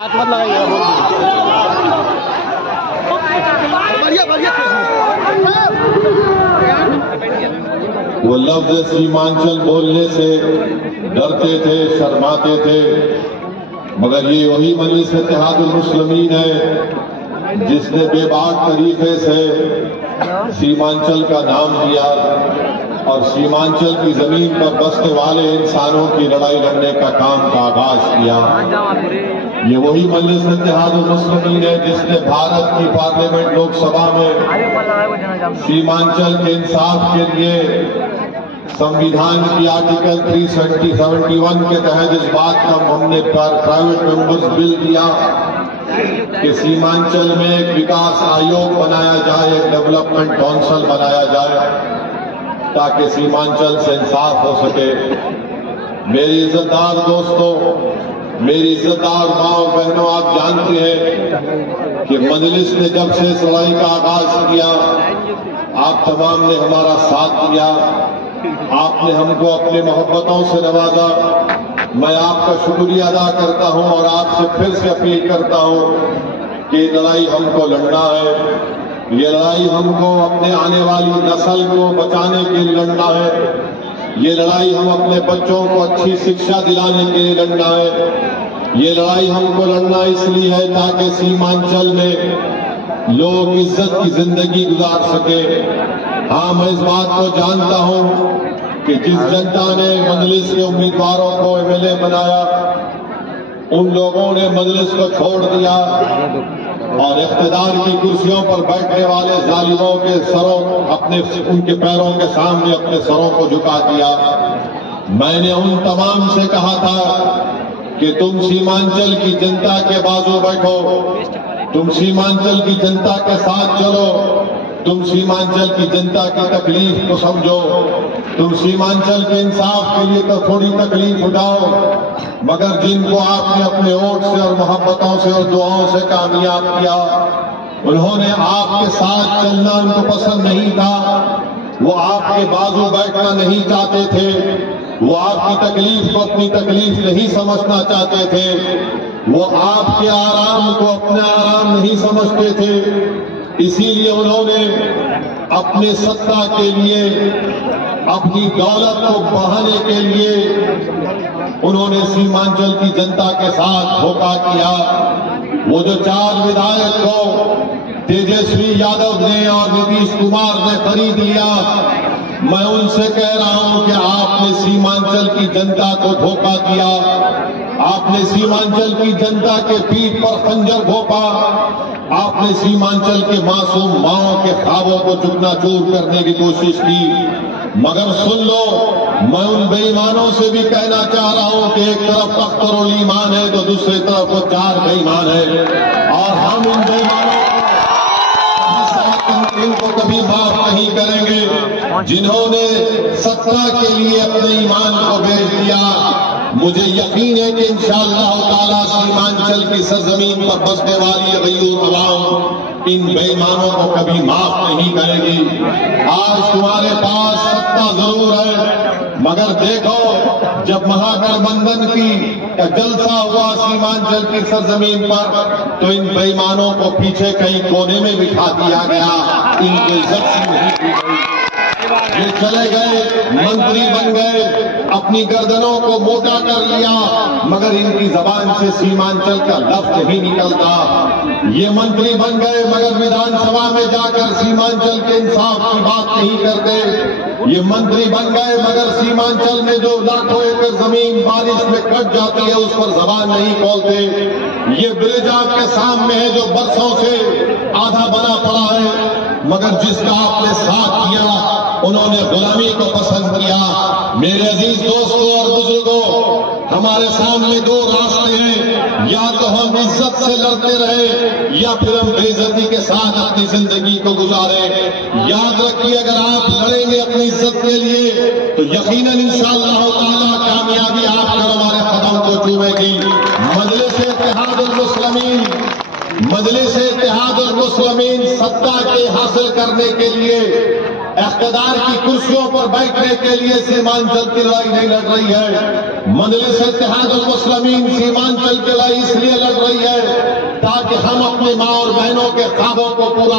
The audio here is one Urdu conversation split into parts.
ہاتھ مت لگائیے وہ لفظ سیمانچل بولنے سے ڈرتے تھے، شرماتے تھے، مگر یہ وہی مجلس اتحاد المسلمین ہے جس نے بے باک طریقے سے سیمانچل کا نام دیا اور سیمانچل کی زمین پر بسنے والے انسانوں کی لڑائی لڑنے کا کام کا آغاز کیا۔ یہ وہی مجلس اتحاد المسلمین ہے جس نے بھارت کی پارلیمنٹ لوک سبھا میں سیمانچل کے انصاف کے لیے سمویدھان کی آرٹیکل 371 کے تحت اس بات کا ہم نے پرائیویٹ ممبرز بل دیا کہ سیمانچل میں ایک وکاس آیوگ بنایا جائے، ایک ڈیولپمنٹ کونسل بنایا جائے تاکہ سیمانچل سے انصاف ہو سکے۔ میری عزتدار دوستوں، میری عزتدار ماں اور بہنوں، آپ جانتے ہیں کہ مجلس نے جب سے اس لڑائی کا آغاز کیا، آپ تمام نے ہمارا ساتھ دیا، آپ نے ہم کو اپنے محبتوں سے نوازا۔ میں آپ کا شکریہ ادا کرتا ہوں اور آپ سے پھر سے اپیل کرتا ہوں کہ یہ لڑائی ہم کو لڑنا ہے، یہ لڑائی ہم کو اپنے آنے والی نسل کو بچانے کے لیے لڑنا ہے، یہ لڑائی ہم اپنے بچوں کو اچھی شکشا دلانے کے لیے لڑنا ہے، یہ لڑائی ہم کو لڑنا اس لیے ہے تاکہ سیمانچل میں لوگ عزت کی زندگی گزار سکے۔ ہاں، میں اس بات کو جانتا ہوں کہ جس جنتا نے مجلس کے امیدواروں کو ایم ایل اے بنایا، ان لوگوں نے مجلس کو چھوڑ دیا اور اقتدار کی کرسیوں پر بیٹھنے والے ظالموں کے سروں ان کے پیروں کے سامنے اپنے سروں کو جھکا دیا۔ میں نے ان تمام سے کہا تھا کہ تم سیمانچل کی جنتا کے بازو بیٹھو، تم سیمانچل کی جنتا کے ساتھ چلو، تم سیمانچل کی جنتا کی تکلیف کو سمجھو، تم سیمانچل کے انصاف کے لیے تو تھوڑی تکلیف اٹھاؤ، مگر جن کو آپ نے اپنے ووٹ سے اور محبتوں سے اور دعاؤں سے کامیاب کیا، انہوں نے آپ کے ساتھ چلنا ان کو پسند نہیں تھا، وہ آپ کے بازو بیٹھنا نہیں چاہتے تھے، وہ آپ کی تکلیف کو اپنی تکلیف نہیں سمجھنا چاہتے تھے، وہ آپ کے آرام کو اپنا آرام نہیں سمجھتے تھے، اسی لیے انہوں نے اپنے سطح کے لیے، اپنی دولت کو بڑھانے کے لیے انہوں نے سیمانچل کی جنتا کے ساتھ دھوکہ کیا۔ وہ جو 4 ودھایک کو تیجسوی یادو نے اور نتیش کمار نے خرید لیا، میں ان سے کہہ رہا ہوں کہ آپ نے سیمانچل کی جنتا کو دھوکہ دیا، آپ نے سیمانچل کی جنتا کے پیٹھ پر خنجر گھونپا، آپ نے سیمانچل کے معصوم ماؤں کے خوابوں کو چکنا چور کرنے کی کوشش کی۔ مگر سن لو، میں ان بے ایمانوں سے بھی کہنا چاہ رہا ہوں کہ ایک طرف اختر الایمان ہے تو دوسری طرف وہ 4 بے ایمان ہے، اور ہم ان بے ایمانوں کو کبھی معاف نہیں کریں گے جنہوں نے سطح کے لیے اپنے ایمان کو بیچ دیا۔ مجھے یقین ہے کہ انشاءاللہ تعالیٰ سیمانچل کی سرزمین پر بسنے والی غیور عوام ان بے ایمانوں کو کبھی معاف نہیں کرے گی۔ آج تمہارے پاس سطح ضرور ہے، مگر دیکھو جب مہا گٹھ بندھن کا جلسہ ہوا سیمانچل کی سرزمین پر تو ان بے ایمانوں کو پیچھے کہیں کونے میں بٹھا دیا گیا، ان کو عزت نہیں دی گئی۔ یہ چلے گئے، منتری بن گئے، اپنی گردنوں کو موٹا کر لیا، مگر ان کی زبان سے سیمانچل کا لفظ نہیں نکلتا۔ یہ منتری بن گئے مگر ویدھان سبھا میں جا کر سیمانچل کے انصاف کی بات نہیں کرتے۔ یہ منتری بن گئے مگر سیمانچل میں جو لاکھوں ایکڑ زمین بارش میں کٹ جاتی ہے اس پر زبان نہیں کھولتے۔ یہ برج آپ کے سامنے ہے جو برسوں سے آدھا بنا پڑا ہے، مگر جس کا آپ نے ساتھ دیا انہوں نے غلامی کو پسند کیا۔ میرے عزیز دوستوں اور بزرگوں، ہمارے سامنے 2 راستے ہیں، یا تو ہم عزت سے لڑتے رہے یا پھر ہم بے عزتی کے ساتھ اپنی زندگی کو گزاریں۔ یاد رکھیے، اگر آپ لڑیں گے اپنی عزت کے لیے تو یقیناً انشاءاللہ تعالیٰ کامیابی آپ کر ہمارے قدم کو چومے گی۔ مجلس اتحاد المسلمین، مجلس اتحاد المسلمین سطح کے حاصل کرنے کے لیے اقتدار کی کرسیوں پر بیٹھنے کے لیے سیمانچل کی لڑائی نہیں لڑ رہی ہے، مجلس اتحاد المسلمین سیمانچل کی لڑائی اس لیے لڑ رہی ہے تاکہ ہم اپنی ماں اور بہنوں کے خوابوں کو پورا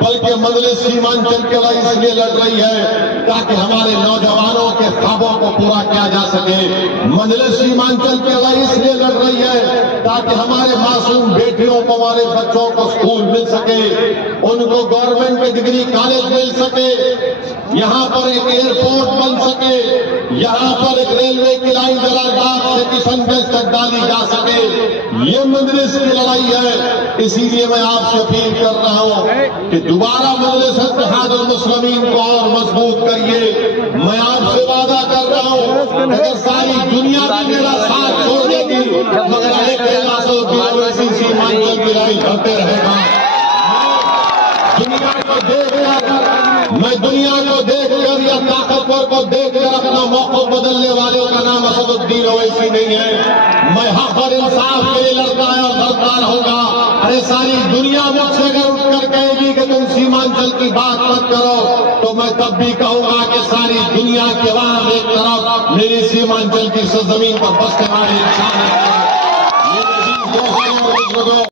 بلکہ مجلس سیمانچل کی لڑائی اس لیے لڑ رہی ہے تاکہ ہمارے نوجوانوں کے خوابوں کو پورا کیا جا سکے۔ مجلس سیمانچل کی لڑائی اس لیے لڑ رہی ہے تاکہ ہمارے معصوم بیٹیوں کو، ہمارے بچوں کو اسکول مل سکے، ان کو گورنمنٹ کے ڈگری کالج مل سکے، یہاں پر ایک ایئرپورٹ بن سکے، یہاں پر ایک ریلوے کی لائن جلال سے کشن گنج تک ڈالی جا سکے۔ یہ مجلس کی لڑائی ہے، اسی لیے میں آپ سے اپیل کر رہا ہوں کہ دوبارہ مجلس اتحاد المسلمین کو اور مضبوط کریے۔ میں آپ سے وعدہ کر رہا ہوں اگر ساری دنیا بھی میرا ساتھ چھوڑ دے گی مگر ایک ایسی سیمانچل کی لڑائی کرتے رہے گا۔ میں دنیا کو دیکھ کر یا طاقتور کو دیکھ کر اپنا موقف بدلنے والوں کا نام اسد الدین اویسی نہیں ہے۔ میں حق اور انصاف کے لیے لڑتا ہے اور لڑتا ہوگا۔ ارے ساری دنیا مجھ سے اگر اٹھ کر کہے گی کہ تم سیمانچل کی بات مت کرو تو میں تب بھی کہوں گا کہ ساری دنیا کے عوام ایک طرف، میری سیمانچل کی سرزمین پر بسنے والے انسان ہیں۔